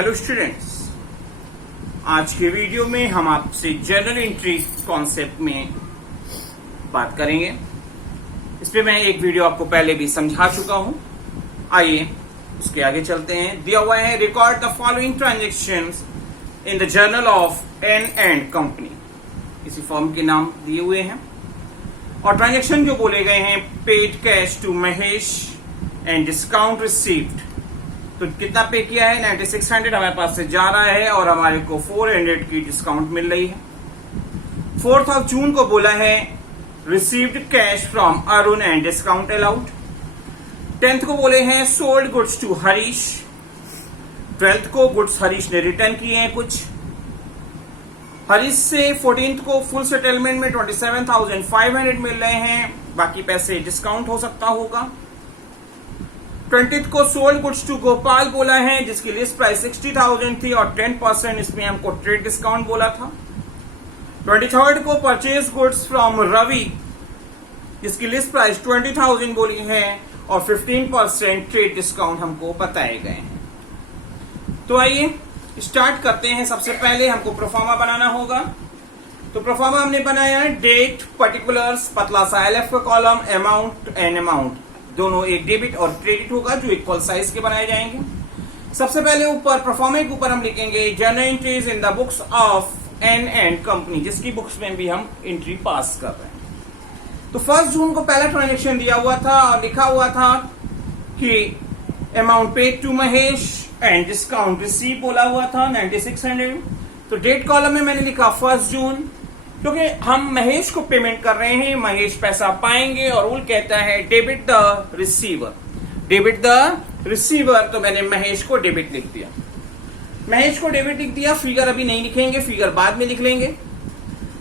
Hello students, आज के video में हम आपसे जर्नल एंट्री कॉन्सेप्ट में बात करेंगे। इस पे मैं एक वीडियो आपको पहले भी समझा चुका हूं। आइए उसके आगे चलते हैं। दिया हुआ है record the following transactions in the journal of N and company. इसी फॉर्म के नाम दिए हुए हैं और ट्रांजेक्शन जो बोले गए हैं, paid cash to Mahesh and discount received. तो कितना पे किया है? 9600 हमारे पास से जा रहा है और हमारे को 400 की डिस्काउंट मिल रही है। 4th ऑफ जून को बोला है received cash from Arun and discount allowed. 10th को बोले हैं sold goods to Harish. 12th को गुड्स हरीश ने रिटर्न किए हैं कुछ। हरीश से 14th को फुल सेटलमेंट में 27,500 मिल रहे हैं, बाकी पैसे डिस्काउंट हो सकता होगा। 20th को सोल्ड गुड्स टू गोपाल बोला है, जिसकी लिस्ट प्राइस 60,000 थी और 10% इसमें हमको ट्रेड डिस्काउंट बोला था। 23rd को परचेज गुड्स फ्रॉम रवि, जिसकी लिस्ट प्राइस 20,000 बोली है और 15% ट्रेड डिस्काउंट हमको बताए गए हैं। तो आइए स्टार्ट करते हैं। सबसे पहले हमको प्रोफार्मा बनाना होगा। तो प्रोफार्मा हमने बनाया है डेट, पर्टिकुलर्स, पतला सा LF का कॉलम, अमाउंट एंड अमाउंट, दोनों एक डेबिट और क्रेडिट होगा जो इक्वल साइज के बनाए जाएंगे। सबसे पहले ऊपर प्रोफार्मा के ऊपर हम लिखेंगे journal entries in the books of N and company, जिसकी बुक्स में भी हम एंट्री पास कर रहे हैं। तो 1 जून को पहला ट्रांजेक्शन दिया हुआ था और लिखा हुआ था कि amount paid to Mahesh and discount receive बोला हुआ था 9600। तो डेट कॉलम में मैंने लिखा 1 जून, क्योंकि हम महेश को पेमेंट कर रहे हैं, महेश पैसा पाएंगे और रूल कहता है debit the receiver, debit the receiver. तो मैंने महेश को डेबिट लिख दिया। महेश को डेबिट लिख दिया। फिगर अभी नहीं लिखेंगे, फिगर बाद में लिख लेंगे।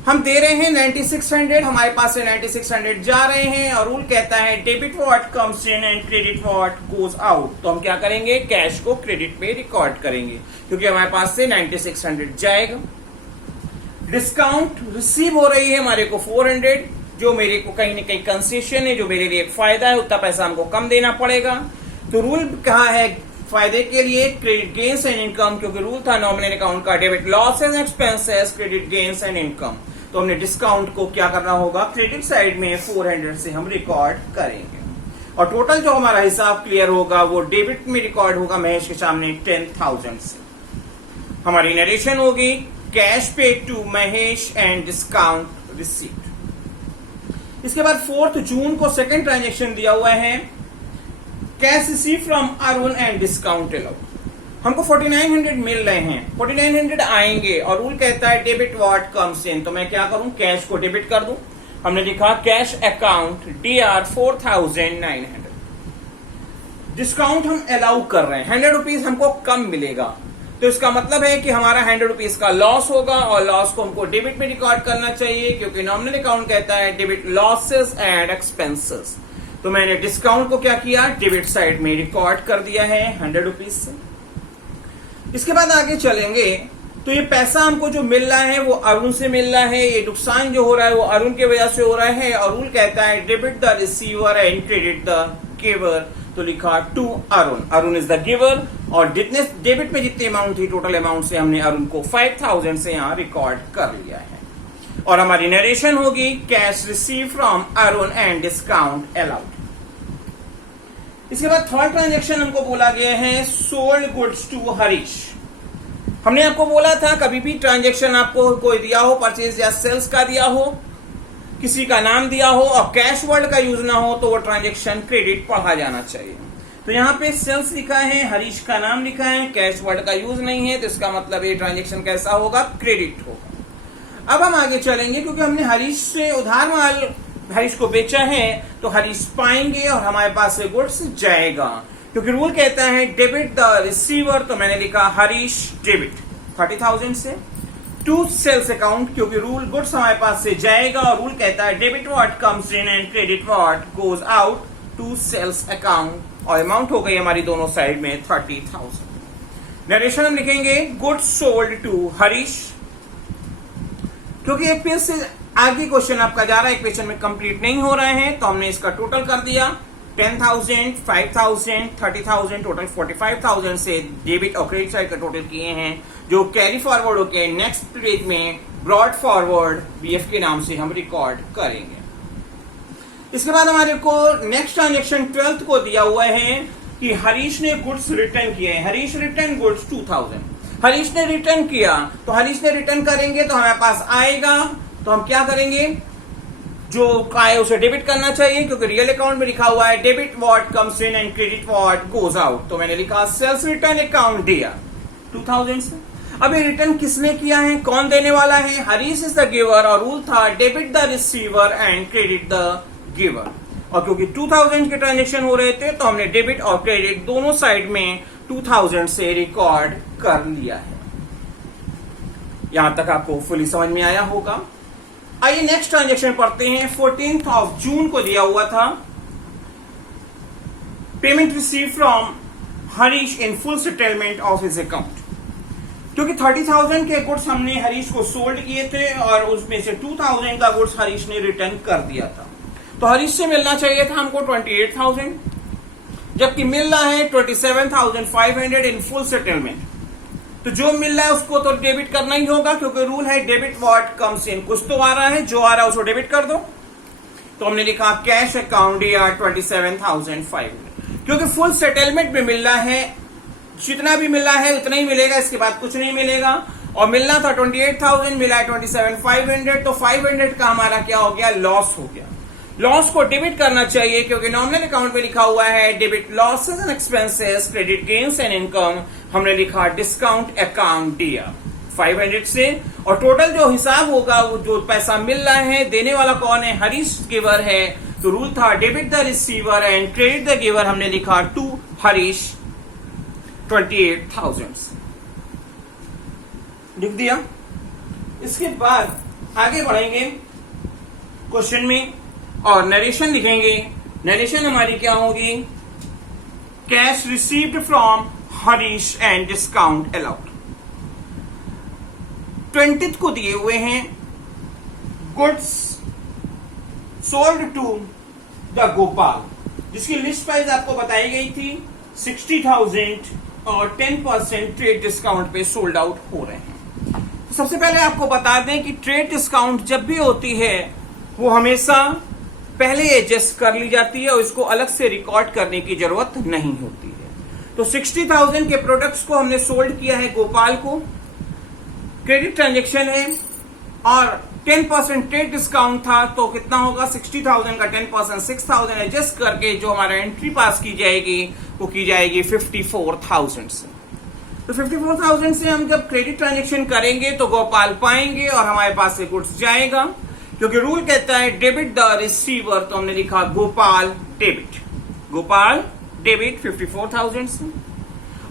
हम दे रहे हैं 9600, हमारे पास से 9600 जा रहे हैं और रूल कहता है debit what comes in and credit what goes out. तो हम क्या करेंगे? कैश को क्रेडिट पे रिकॉर्ड करेंगे, क्योंकि हमारे पास से 9600 जाएगा। डिस्काउंट रिसीव हो रही है हमारे को 400, जो मेरे को कहीं ना कहीं कंसेशन है, जो मेरे लिए एक फायदा है, उतना पैसा हमको कम देना पड़ेगा। तो रूल कहा है फायदे के लिए क्रेडिट गेन्स एंड इनकम, क्योंकि रूल था नॉमिनल अकाउंट का debit losses expenses credit gains and income. तो हमने डिस्काउंट को क्या करना होगा? क्रेडिट साइड में 400 से हम रिकॉर्ड करेंगे और टोटल जो हमारा हिसाब क्लियर होगा वो डेबिट में रिकॉर्ड होगा महेश के सामने 10,000 से। हमारी नरेशन होगी cash paid to Mahesh and discount received. इसके बाद 4th जून को सेकंड ट्रांजेक्शन दिया हुआ है cash receive from Arun and discount allowed. हमको 4900 मिल रहे हैं, 4900 आएंगे और रूल कहता है डेबिट व्हाट कम्स इन। तो मैं क्या करूं? कैश को डेबिट कर दूं। हमने लिखा कैश अकाउंट DR 4900। डिस्काउंट हम अलाउ कर रहे हैं, 100 रुपीज हमको कम मिलेगा। तो इसका मतलब है कि हमारा 100 रुपीज का लॉस होगा और लॉस को हमको डेबिट में रिकॉर्ड करना चाहिए, क्योंकि नॉमिनल अकाउंट कहता है डेबिट लॉसेस एंड एक्सपेंसेस। तो मैंने डिस्काउंट को क्या किया? डेबिट साइड में रिकॉर्ड कर दिया है 100 रुपीज से। इसके बाद आगे चलेंगे तो ये पैसा हमको जो मिल रहा है वो अरुण से मिल रहा है, ये नुकसान जो हो रहा है वो अरुण की वजह से हो रहा है और रूल कहता है debit the receiver and credit the giver. तो लिखा to Arun, Arun is the giver और जितने डेबिट में जितनी अमाउंट थी टोटल अमाउंट से हमने अरुण को 5000 से यहां रिकॉर्ड कर लिया है। और हमारी नरेशन होगी cash receive from Arun and discount allowed. इसके बाद थर्ड ट्रांजेक्शन हमको बोला गया है सोल्ड गुड्स टू हरीश। हमने आपको बोला था कभी भी ट्रांजेक्शन आपको कोई दिया हो, परचेज या सेल्स का दिया हो, किसी का नाम दिया हो और कैश वर्ड का यूज ना हो, तो वो ट्रांजेक्शन क्रेडिट पढ़ा जाना चाहिए। तो यहाँ पे सेल्स लिखा है, हरीश का नाम लिखा है, कैश वर्ड का यूज नहीं है, तो इसका मतलब ये ट्रांजेक्शन कैसा होगा? क्रेडिट होगा। अब हम आगे चलेंगे, क्योंकि हमने हरीश से उधार माल हरीश को बेचा है तो हरीश पाएंगे और हमारे पास से गुड्स जाएगा, क्योंकि रूल कहता है डेबिट द रिसीवर। तो मैंने लिखा हरीश डेबिट 30,000 से टू सेल्स अकाउंट, क्योंकि रूल गुड्स हमारे पास से जाएगा और रूल कहता है debit what comes in and credit what goes out to sales account. और अमाउंट हो गई हमारी दोनों साइड में 30,000। नरेशन हम लिखेंगे गुड्स सोल्ड टू हरीश, क्योंकि एक पेज से आगे क्वेश्चन आपका जा रहा है, एक क्वेश्चन में कंप्लीट नहीं हो रहे हैं, तो हमने इसका टोटल कर दिया 10,000, 5,000, 30,000, टोटल 45,000 से डेबिट और क्रेडिट साइड का टोटल किए हैं, जो कैरी फॉरवर्ड होके नेक्स्ट पेज में ब्रॉड फॉरवर्ड BF के नाम से हम रिकॉर्ड करेंगे। इसके बाद हमारे को नेक्स्ट ट्रांजेक्शन 12th को दिया हुआ है कि हरीश ने गुड्स रिटर्न किए हैं। Harish return goods 2000। हरीश ने रिटर्न किया, तो हरीश ने रिटर्न करेंगे तो हमारे पास आएगा, तो हम क्या करेंगे, जो आए उसे डेबिट करना चाहिए, क्योंकि रियल अकाउंट में लिखा हुआ है debit what comes in and credit what goes out. तो मैंने लिखा सेल्स रिटर्न अकाउंट दिया 2000 से। अब ये रिटर्न किसने किया है, कौन देने वाला है, हरीश इज द गिवर, और रूल था debit the receiver and credit the giver. और क्योंकि 2000 के ट्रांजेक्शन हो रहे थे, तो हमने डेबिट और क्रेडिट दोनों साइड में 2000 से रिकॉर्ड कर लिया है। यहां तक आपको फुली समझ में आया होगा। आइए नेक्स्ट ट्रांजेक्शन पढ़ते हैं। 14th of June को दिया हुआ था, payment receive from Harish in full settlement of his account. क्योंकि 30,000 के गुड्स हमने हरीश को सोल्ड किए थे और उसमें से 2000 का गुड्स हरीश ने रिटर्न कर दिया था, तो हरीश से मिलना चाहिए था हमको 28,000, जबकि मिल रहा है 27,500 इन फुल सेटलमेंट। तो जो मिल रहा है उसको तो डेबिट करना ही होगा, क्योंकि रूल है डेबिट व्हाट कम्स इन। कुछ तो आ रहा है, जो आ रहा है उसको डेबिट कर दो। तो हमने लिखा कैश अकाउंट या 27,500, क्योंकि फुल सेटलमेंट में मिल रहा है, जितना भी मिल रहा है उतना ही मिलेगा, इसके बाद कुछ नहीं मिलेगा। और मिलना था 28,000, मिला है 27,500, तो 500 का हमारा क्या हो गया, लॉस हो गया। लॉस को डेबिट करना चाहिए, क्योंकि नॉमिनल अकाउंट में लिखा हुआ है debit losses and expenses, credit gains and income. हमने लिखा डिस्काउंट अकाउंट दिया 500 से। और टोटल जो हिसाब होगा, वो जो पैसा मिल रहा है, देने वाला कौन है, हरीश गिवर है। तो रूल था debit the receiver and credit the giver. हमने लिखा टू हरीश 28,000 लिख दिया। इसके बाद आगे बढ़ेंगे क्वेश्चन में और नरेशन लिखेंगे। नरेशन हमारी क्या होगी, cash received from Harish and discount allowed. 20th को दिए हुए हैं, goods sold to the Gopal, जिसकी लिस्ट प्राइस आपको बताई गई थी 60,000 और 10% ट्रेड डिस्काउंट पे सोल्ड आउट हो रहे हैं। तो सबसे पहले आपको बता दें कि ट्रेड डिस्काउंट जब भी होती है, वो हमेशा पहले एडजस्ट कर ली जाती है और इसको अलग से रिकॉर्ड करने की जरूरत नहीं होती है। तो 60,000 के प्रोडक्ट्स को हमने सोल्ड किया है गोपाल को, क्रेडिट ट्रांजेक्शन है और 10% ट्रेड डिस्काउंट था, तो कितना होगा, 60,000 का 10% 6,000 एडजस्ट करके जो हमारा एंट्री पास की जाएगी वो की जाएगी 54,000 से। तो 54,000 से हम जब क्रेडिट ट्रांजेक्शन करेंगे तो गोपाल पाएंगे और हमारे पास से गुड्स जाएगा, क्योंकि रूल कहता है डेबिट द रिसीवर। तो हमने लिखा गोपाल डेबिट, गोपाल डेबिट 54,000 से।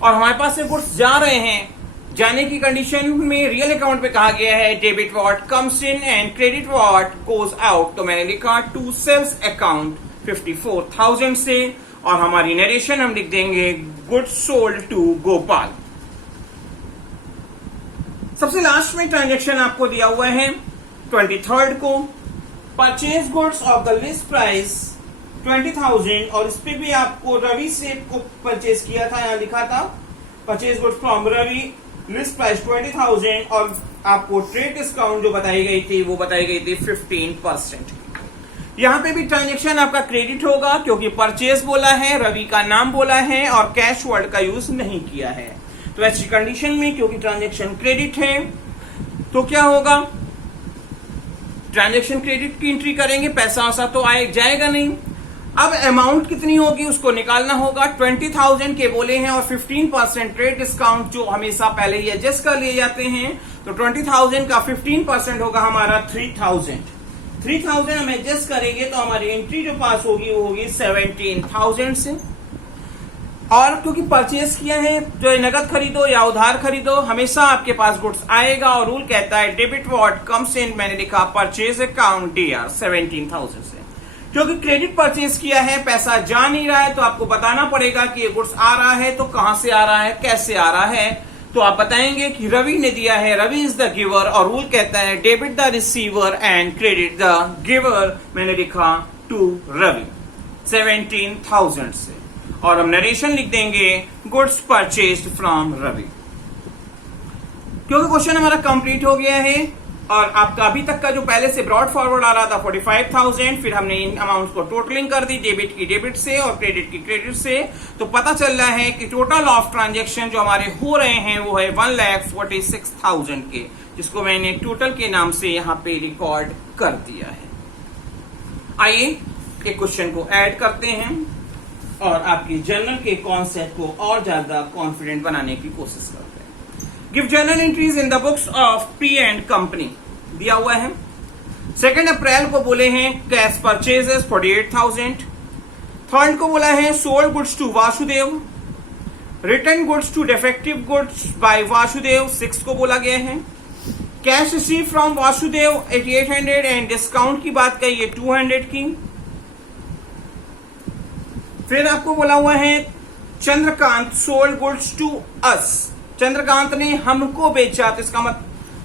और हमारे पास से गुड्स जा रहे हैं, जाने की कंडीशन में रियल अकाउंट पे कहा गया है debit what comes in and credit what goes out. तो मैंने लिखा टू सेल्स अकाउंट 54,000 से। और हमारी नरेशन हम लिख देंगे गुड्स सोल्ड टू गोपाल। सबसे लास्ट में ट्रांजेक्शन आपको दिया हुआ है 23rd को, purchase goods of the list price 20,000। और इस पे भी आपको रवि से को परचेज किया था, यहां लिखा था purchase goods from Ravi, list price 20,000 और आपको ट्रेड डिस्काउंट जो बताई गई थी वो बताई गई थी 15%। यहां पे भी ट्रांजेक्शन आपका क्रेडिट होगा, क्योंकि परचेज बोला है, रवि का नाम बोला है और कैश वर्ड का यूज नहीं किया है। तो ऐसी कंडीशन में क्योंकि ट्रांजेक्शन क्रेडिट है, तो क्या होगा, ट्रांजेक्शन क्रेडिट की एंट्री करेंगे, पैसा वैसा तो आए जाएगा नहीं। अब अमाउंट कितनी होगी उसको निकालना होगा। 20,000 के बोले हैं और 15% ट्रेड डिस्काउंट जो हमेशा पहले ही एडजस्ट कर लिए जाते हैं, तो 20,000 का 15% होगा हमारा 3,000। 3,000 हम एडजस्ट करेंगे तो हमारी एंट्री जो पास होगी वो होगी 17,000 से। और क्योंकि परचेज किया है, जो नगद खरीदो या उधार खरीदो, हमेशा आपके पास गुड्स आएगा और रूल कहता है डेबिट व्हाट कम्स इन। मैंने लिखा परचेज अकाउंट DR 17,000 से। क्योंकि क्रेडिट परचेज किया है, पैसा जा नहीं रहा है, तो आपको बताना पड़ेगा कि ये गुड्स आ रहा है तो कहां से आ रहा है, कैसे आ रहा है। तो आप बताएंगे कि रवि ने दिया है, रवि इज द गिवर और रूल कहता है debit the receiver and credit the giver. मैंने लिखा टू रवि। 17,000 से, और हम नरेशन लिख देंगे गुड्स परचेज्ड फ्रॉम रवि। क्योंकि क्वेश्चन हमारा कंप्लीट हो गया है और आपका अभी तक का जो पहले से ब्रॉड फॉरवर्ड आ रहा था 45,000, फिर हमने इन अमाउंट को टोटलिंग कर दी डेबिट की डेबिट से और क्रेडिट की क्रेडिट से, तो पता चल रहा है कि टोटल ऑफ ट्रांजेक्शन जो हमारे हो रहे हैं वो है 1,46,000 के, जिसको मैंने टोटल के नाम से यहाँ पे रिकॉर्ड कर दिया है। आइए एक क्वेश्चन को ऐड करते हैं और आपकी जर्नल के कॉन्सेप्ट को और ज्यादा कॉन्फिडेंट बनाने की कोशिश करते हैं। Give journal entries in the books of P and company दिया हुआ है। 2 अप्रैल को बोले हैं कैश परचेजेस 48,000। 3rd को बोला है sold goods to Vasudev, return goods to defective goods by Vasudev 6 को बोला गया है। Cash receive from Vasudev 8800 and discount की बात कही है 200 की। फिर आपको बोला हुआ है Chandrakant sold goods to us, Chandrakant ने हमको बेचा, तो इसका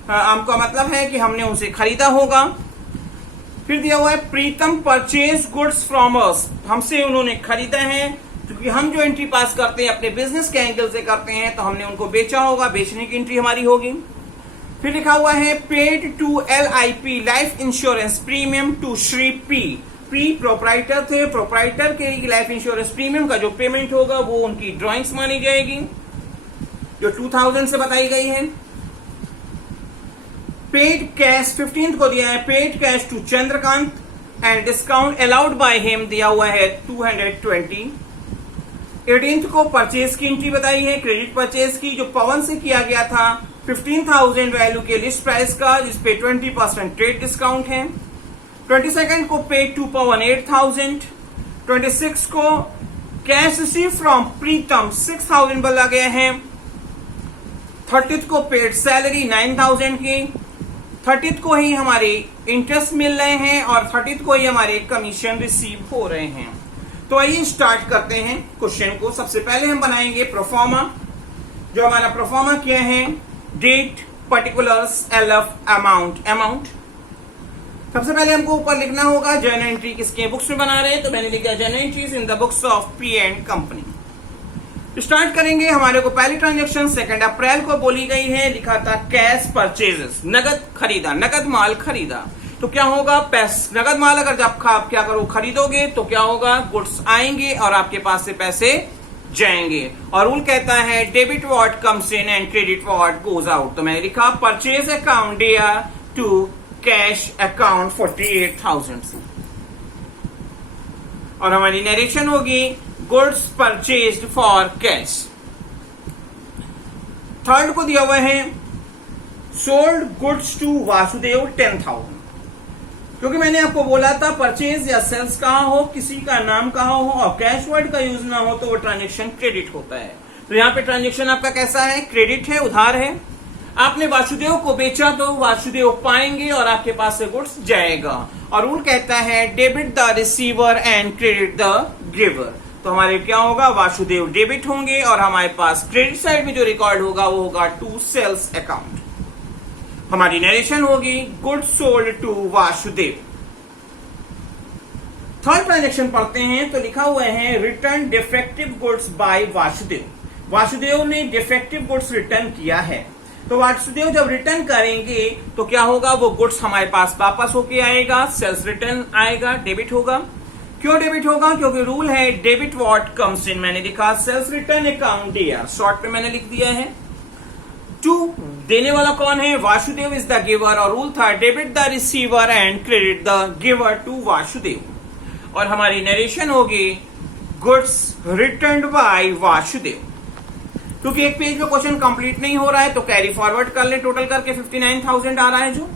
हमका मतलब है कि हमने उनसे खरीदा होगा। फिर दिया हुआ है प्रीतम परचेज गुड्स फ्रॉम अस, हमसे उन्होंने खरीदा है, क्योंकि हम जो एंट्री पास करते हैं अपने बिजनेस के एंगल से करते हैं, तो हमने उनको बेचा होगा, बेचने की एंट्री हमारी होगी। फिर लिखा हुआ है paid to LIP life insurance premium to Shri P proprietor थे, प्रोप्राइटर के लाइफ इंश्योरेंस प्रीमियम का जो पेमेंट होगा वो उनकी ड्रॉइंग्स मानी जाएगी, जो 2000 से बताई गई है। पेड कैश 15th को दिया है paid cash to Chandrakant and discount allowed by him दिया हुआ है 220। 18th को परचेज की एंट्री बताई है, क्रेडिट परचेज की, जो पवन से किया गया था 15,000 वैल्यू के लिस्ट प्राइस का, जिसपे 20% ट्रेड डिस्काउंट है। 22nd को पेड टू पवन 8,000। 26 को कैश रिसीव फ्रॉम प्रीतम 6,000 बोला गया है। 30th को पेड सैलरी 9,000 की। 30th को ही हमारे इंटरेस्ट मिल रहे हैं और 30th को ही हमारे कमीशन रिसीव हो रहे हैं। तो आइए स्टार्ट करते हैं क्वेश्चन को। सबसे पहले हम बनाएंगे प्रोफॉर्मा। जो हमारा प्रोफॉर्मा क्या है, डेट, पर्टिकुलर्स, LF, अमाउंट। सबसे पहले हमको ऊपर लिखना होगा जर्नल एंट्री किसके बुक्स में बना रहे हैं, तो मैंने लिखा journal entries in the books of P and company. Start करेंगे। हमारे को पहली ट्रांजेक्शन 2 अप्रैल को बोली गई है, लिखा था कैश परचेजेस, नगद खरीदा, नगद माल खरीदा। तो क्या होगा, नगद माल अगर जब आप क्या करो खरीदोगे तो क्या होगा, गुड्स आएंगे और आपके पास से पैसे जाएंगे। और रूल कहता है debit what comes in and credit what goes out. तो मैंने लिखा purchase account dare to cash account 48,000। और हमारी नरेशन होगी goods purchased for cash. 3rd को दिया हुआ है सोल्ड गुड्स टू वासुदेव 10,000। क्योंकि मैंने आपको बोला था परचेज या सेल्स कहां हो, किसी का नाम कहां हो और कैश वर्ड का यूज ना हो तो वो ट्रांजेक्शन क्रेडिट होता है। तो यहाँ पे ट्रांजेक्शन आपका कैसा है, क्रेडिट है, उधार है। आपने वासुदेव को बेचा तो वासुदेव पाएंगे और आपके पास से गुड्स जाएगा। और रूल कहता है debit the receiver and credit the giver. तो हमारे क्या होगा, वासुदेव डेबिट होंगे और हमारे पास क्रेडिट साइड में जो रिकॉर्ड होगा वो होगा टू सेल्स अकाउंट। हमारी नरेशन होगी goods sold to Vasudev. 3rd transaction पढ़ते हैं तो लिखा हुआ है return defective goods by Vasudev. Vasudev ने डिफेक्टिव गुड्स रिटर्न किया है। तो वासुदेव जब रिटर्न करेंगे तो क्या होगा, वो गुड्स हमारे पास वापस होके आएगा, सेल्स रिटर्न आएगा, डेबिट होगा। क्यों डेबिट होगा, क्योंकि रूल है डेबिट व्हाट कम्स इन, मैंने लिखा sales return account dare, short में मैंने लिख दिया है। 2 देने वाला कौन है, वासुदेव इज द गिवर और रूल था debit the receiver and credit the giver to Vasudev. और हमारी नरेशन होगी गुड्स रिटर्न्ड बाय वासुदेव। क्योंकि एक पेज में क्वेश्चन कंप्लीट नहीं हो रहा है तो कैरी फॉरवर्ड कर ले, टोटल करके 59,000 आ रहा है जो,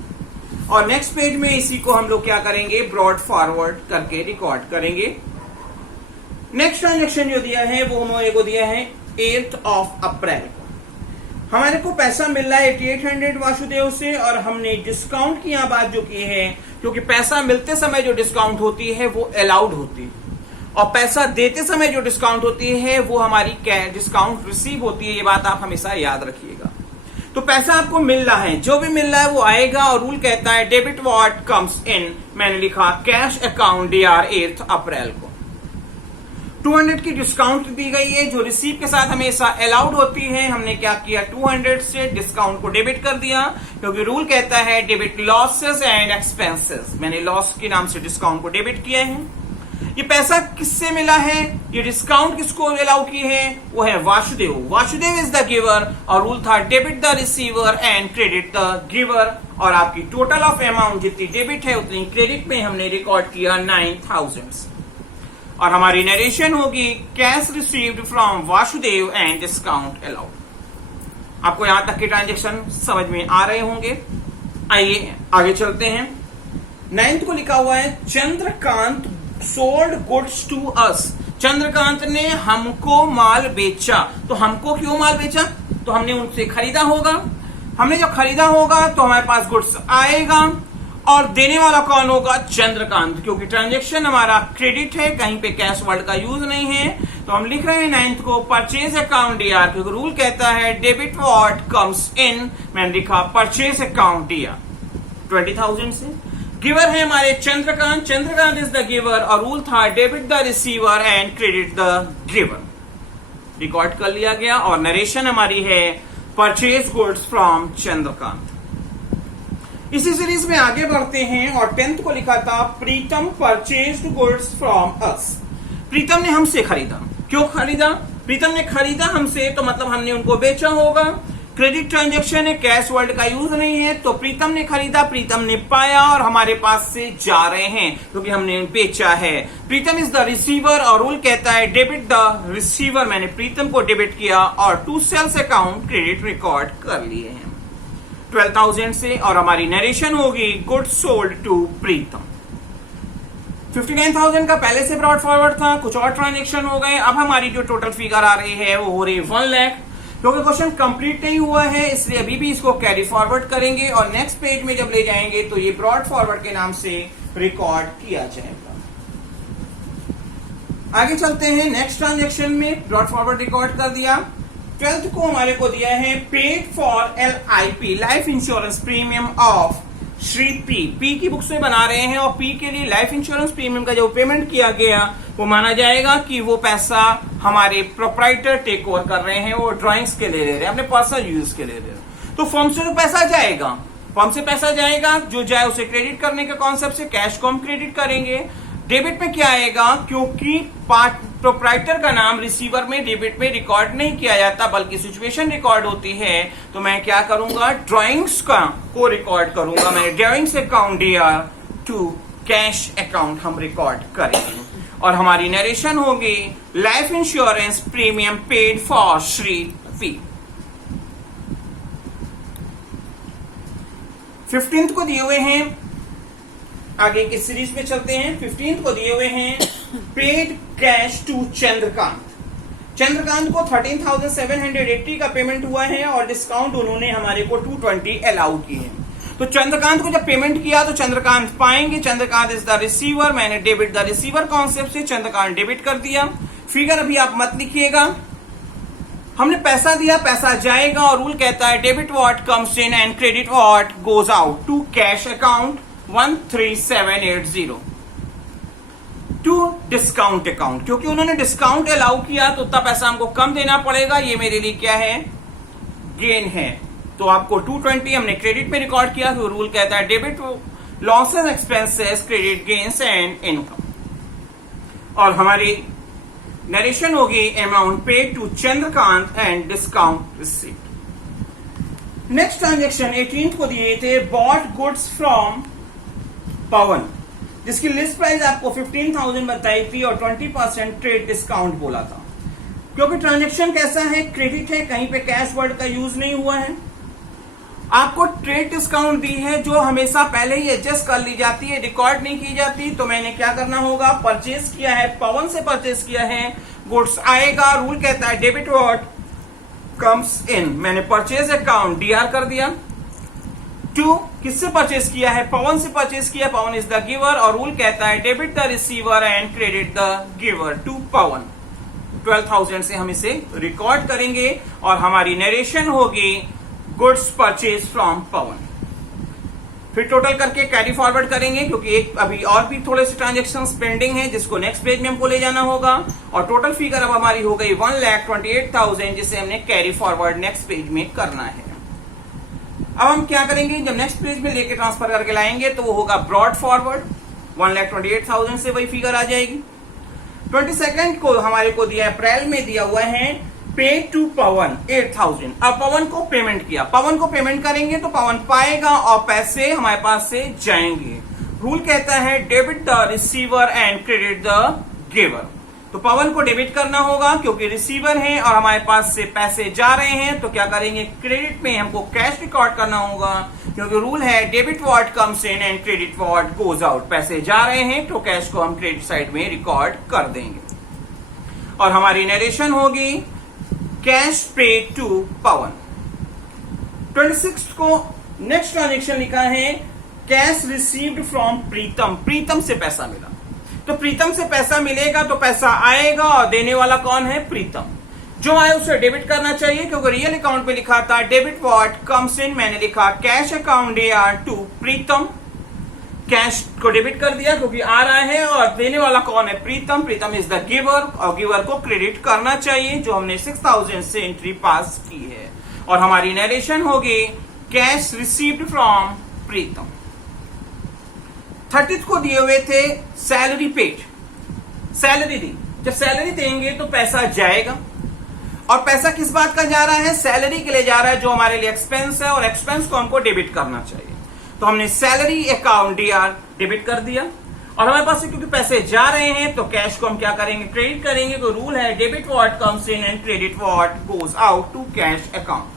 और नेक्स्ट पेज में इसी को हम लोग क्या करेंगे, ब्रॉड फॉरवर्ड करके रिकॉर्ड करेंगे। नेक्स्ट ट्रांजेक्शन जो दिया है वो हमारे को दिया है 8th of अप्रैल को। हमारे को पैसा मिल रहा है 8800 वासुदेव से और हमने डिस्काउंट की यहाँ बात जो की है, क्योंकि पैसा मिलते समय जो डिस्काउंट होती है वो अलाउड होती है और पैसा देते समय जो डिस्काउंट होती है वो हमारी डिस्काउंट रिसीव होती है। ये बात आप हमेशा याद रखिएगा। तो पैसा आपको मिल रहा है, जो भी मिल रहा है वो आएगा और रूल कहता है डेबिट व्हाट कम्स इन, मैंने लिखा कैश अकाउंट डेयर 8th अप्रैल को। 200 की डिस्काउंट दी गई है जो रिसीव के साथ हमेशा अलाउड होती है। हमने क्या किया, 200 से डिस्काउंट को डेबिट कर दिया, क्योंकि रूल कहता है डेबिट लॉसेस एंड एक्सपेंसेस। मैंने लॉस के नाम से डिस्काउंट को डेबिट किया है। ये पैसा किससे मिला है, ये डिस्काउंट किसको अलाउ की है, वो है Vasudev. Vasudev is the giver और रूल था debit the receiver and credit the giver. और आपकी टोटल ऑफ अमाउंट जितनी डेबिट है उतनी क्रेडिट में हमने रिकॉर्ड किया 9000। और हमारी नरेशन होगी cash received from Vasudev and discount allowed. आपको यहां तक के ट्रांजेक्शन समझ में आ रहे होंगे। आइए आगे चलते हैं। 9th को लिखा हुआ है Chandrakant sold goods to us. Chandrakant ने हमको माल बेचा। तो हमको क्यों माल बेचा, तो हमने उनसे खरीदा होगा। हमने जब खरीदा होगा तो हमारे पास गुड्स आएगा और देने वाला कौन होगा, चंद्रकांत, क्योंकि ट्रांजेक्शन हमारा क्रेडिट है, कहीं पे कैश वर्ड का यूज नहीं है। तो हम लिख रहे हैं 9th को परचेज अकाउंट डीआर, क्योंकि रूल कहता है डेबिट व्हाट कम्स इन। मैंने लिखा परचेज अकाउंट डीआर 20,000 से। गिवर है हमारे Chandrakant, Chandrakant is the giver और रूल था debit the receiver and credit the giver. Record कर लिया गया और नरेशन हमारी है परचेज गुड्स फ्रॉम चंद्रकांत। इसी सीरीज में आगे बढ़ते हैं और 10th को लिखा था प्रीतम परचेज्ड गुड्स फ्रॉम अस। प्रीतम ने हमसे खरीदा। क्यों खरीदा, प्रीतम ने खरीदा हमसे तो मतलब हमने उनको बेचा होगा। क्रेडिट ट्रांजैक्शन है, कैश वर्ड का यूज नहीं है। तो प्रीतम ने खरीदा, प्रीतम ने पाया और हमारे पास से जा रहे हैं क्योंकि हमने बेचा है। प्रीतम इज द रिसीवर और रूल कहता है डेबिट द रिसीवर। मैंने प्रीतम को डेबिट किया और to sales account credit record कर लिए हैं 12,000 से। और हमारी नरेशन होगी गुड्स सोल्ड टू प्रीतम। 59,000 का पहले से ब्रॉड फॉरवर्ड था, कुछ और ट्रांजेक्शन हो गए। अब हमारी जो टोटल फिगर आ रही है वो हो रही है 1 लाख। क्योंकि क्वेश्चन कंप्लीट नहीं हुआ है इसलिए अभी भी इसको कैरी फॉरवर्ड करेंगे और नेक्स्ट पेज में जब ले जाएंगे तो ये ब्रॉड फॉरवर्ड के नाम से रिकॉर्ड किया जाएगा। आगे चलते हैं नेक्स्ट ट्रांजेक्शन में। ब्रॉड फॉरवर्ड रिकॉर्ड कर दिया। 12th को हमारे को दिया है paid for LIP life insurance premium of Shri P की बुक्स में बना रहे हैं और पी के लिए लाइफ इंश्योरेंस प्रीमियम का जो पेमेंट किया गया वो माना जाएगा कि वो पैसा हमारे प्रोप्राइटर टेक ओवर कर रहे हैं, वो ड्राइंग्स के ले रहे हैं, अपने पर्सनल यूज के ले रहे हैं। तो फर्म से तो पैसा जाएगा, फर्म से पैसा जाएगा, जो जाए उसे क्रेडिट करने के कॉन्सेप्ट से कैश को हम क्रेडिट करेंगे। डेबिट में क्या आएगा, क्योंकि प्रोप्राइटर का नाम रिसीवर में डेबिट में रिकॉर्ड नहीं किया जाता बल्कि सिचुएशन रिकॉर्ड होती है, तो मैं क्या करूंगा, ड्राइंग्स का को रिकॉर्ड करूंगा। मैं drawings account DR to cash account हम रिकॉर्ड करेंगे और हमारी नरेशन होगी life insurance premium paid for Shri P. 15th को दिए हुए हैं, आगे की सीरीज में चलते हैं। 15th को दिए हुए हैं paid cash to Chandrakant. Chandrakant को 13,780 का पेमेंट हुआ है और डिस्काउंट उन्होंने हमारे को 220 अलाउ की है। तो चंद्रकांत को जब पेमेंट किया तो चंद्रकांत पाएंगे, चंद्रकांत इज द रिसीवर। मैंने डेबिट द रिसीवर कॉन्सेप्ट से चंद्रकांत डेबिट कर दिया। फिगर अभी आप मत लिखिएगा, हमने पैसा दिया, पैसा जाएगा और रूल कहता है debit what comes in and credit what goes out to cash account 13780 to discount account. क्योंकि उन्होंने डिस्काउंट अलाउ किया तो उतना पैसा हमको कम देना पड़ेगा। ये मेरे लिए क्या है, गेन है। तो आपको 220 हमने क्रेडिट में रिकॉर्ड किया, तो रूल कहता है debit losses expenses credit gains and income. और हमारी नरेशन होगी amount paid to Chandrakant and discount received. Next transaction 18th को दिए थे बॉट गुड्स फ्रॉम पवन, जिसकी लिस्ट प्राइस आपको 15,000 बताई थी और 20% ट्रेड डिस्काउंट बोला था। क्योंकि ट्रांजेक्शन कैसा है, क्रेडिट है, कहीं पे कैश वर्ड का यूज नहीं हुआ है। आपको ट्रेड डिस्काउंट दी है जो हमेशा पहले ही एडजस्ट कर ली जाती है, रिकॉर्ड नहीं की जाती। तो मैंने क्या करना होगा, परचेज किया है, पवन से परचेज किया है, गुड्स आएगा, रूल कहता है डेबिट व्हाट कम्स इन। मैंने परचेज अकाउंट डीआर कर दिया। टू किससे परचेज किया है, पवन से परचेज किया, पवन इज द गिवर और रूल कहता है debit the receiver and credit the giver to Pawan. 12,000 से हम इसे रिकॉर्ड करेंगे और हमारी नरेशन होगी गुड्स परचेज फ्रॉम पवन। फिर टोटल करके कैरी फॉरवर्ड करेंगे, क्योंकि एक अभी और भी थोड़े से ट्रांजेक्शन पेंडिंग है जिसको नेक्स्ट पेज में हमको ले जाना होगा। और टोटल फिगर अब हमारी हो गई 1,28,000, जिसे हमने कैरी फॉरवर्ड नेक्स्ट पेज में करना है। अब हम क्या करेंगे, जब नेक्स्ट पेज में लेके ट्रांसफर करके लाएंगे तो वो होगा ब्रॉड फॉरवर्ड, 1,28,000 से वही फिगर आ जाएगी। 22 को हमारे को दिया, अप्रैल में दिया हुआ है पे टू पवन 8,000। अब पवन को पेमेंट किया, पवन को पेमेंट करेंगे तो पवन पाएगा और पैसे हमारे पास से जाएंगे। रूल कहता है debit the receiver and credit the giver. तो पवन को डेबिट करना होगा क्योंकि रिसीवर है और हमारे पास से पैसे जा रहे हैं, तो क्या करेंगे, क्रेडिट में हमको कैश रिकॉर्ड करना होगा, क्योंकि रूल है debit what comes in and credit what goes out. पैसे जा रहे हैं तो कैश को हम क्रेडिट साइड में रिकॉर्ड कर देंगे। और हमारी नरेशन होगी कैश पे टू पवन। 26 को नेक्स्ट ट्रांजेक्शन लिखा है कैश रिसीव्ड फ्रॉम प्रीतम। प्रीतम से पैसा मिला, तो प्रीतम से पैसा मिलेगा तो पैसा आएगा और देने वाला कौन है, प्रीतम। जो आए उसे डेबिट करना चाहिए, क्योंकि रियल अकाउंट पे लिखा था डेबिट व्हाट कम्स इन, मैंने लिखा cash account AR to Pritam. Cash को डेबिट कर दिया क्योंकि आ रहा है, और देने वाला कौन है, प्रीतम। प्रीतम इज द गिवर और गिवर को क्रेडिट करना चाहिए, जो हमने 6,000 से एंट्री पास की है। और हमारी नरेशन होगी कैश रिसीव्ड फ्रॉम प्रीतम। 30 को दिए हुए थे सैलरी पेड, सैलरी दी। जब सैलरी देंगे तो पैसा जाएगा, और पैसा किस बात का जा रहा है, सैलरी के लिए जा रहा है, जो हमारे लिए एक्सपेंस है, और एक्सपेंस को हमको डेबिट करना चाहिए। तो हमने सैलरी अकाउंट DR डेबिट कर दिया, और हमारे पास से क्योंकि पैसे जा रहे हैं तो कैश को हम क्या करेंगे, क्रेडिट करेंगे। तो रूल है debit what comes in and credit what goes out to cash account.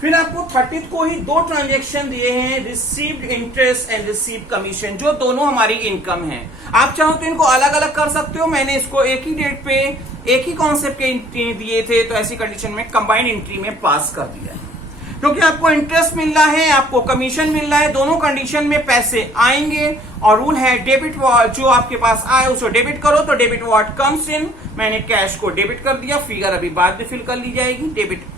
फिर आपको 30 को ही दो ट्रांजेक्शन दिए हैं, received interest and receive commission, जो दोनों हमारी इनकम है। आप चाहो तो इनको अलग अलग कर सकते हो, मैंने इसको एक ही डेट पे एक ही कॉन्सेप्ट के दिए थे, तो ऐसी कंडीशन में कंबाइंड एंट्री में पास कर दिया है। क्योंकि आपको इंटरेस्ट मिल रहा है, आपको कमीशन मिल रहा है, दोनों कंडीशन में पैसे आएंगे, और रूल है डेबिट जो आपके पास आए उसे डेबिट करो। तो डेबिट व्हाट कम्स इन, मैंने कैश को डेबिट कर दिया, फिगर अभी बाद में फिल कर ली जाएगी। डेबिट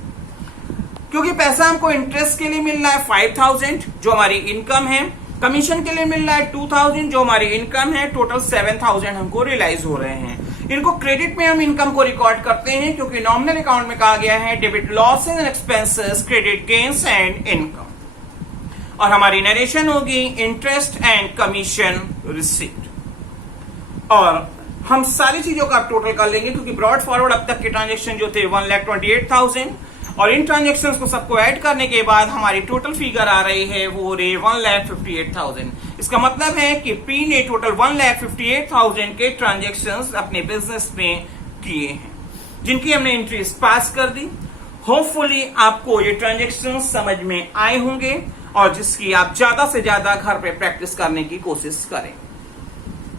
क्योंकि पैसा हमको इंटरेस्ट के लिए मिल रहा है 5,000 जो हमारी इनकम है, कमीशन के लिए मिल रहा है 2,000 जो हमारी इनकम है, टोटल 7,000 हमको रियलाइज हो रहे हैं। इनको क्रेडिट में हम इनकम को रिकॉर्ड करते हैं, क्योंकि नॉमिनल अकाउंट में कहा गया है debit losses and expenses, credit gains and income. और हमारी नरेशन होगी इंटरेस्ट एंड कमीशन रिसीव्ड। और हम सारी चीजों का टोटल कर लेंगे, क्योंकि ब्रॉड फॉरवर्ड अब तक के ट्रांजेक्शन जो थे 1,28,000, और इन ट्रांजेक्शंस को सबको ऐड करने के बाद हमारी टोटल फिगर आ रही है वो रे 1,58,000। इसका मतलब है कि पी ने टोटल 1,58,000 के ट्रांजेक्शंस अपने बिजनेस में किए हैं, जिनकी हमने एंट्रीज पास कर दी। होपफुली आपको ये ट्रांजेक्शंस समझ में आए होंगे, और जिसकी आप ज्यादा से ज्यादा घर पे प्रैक्टिस करने की कोशिश करें।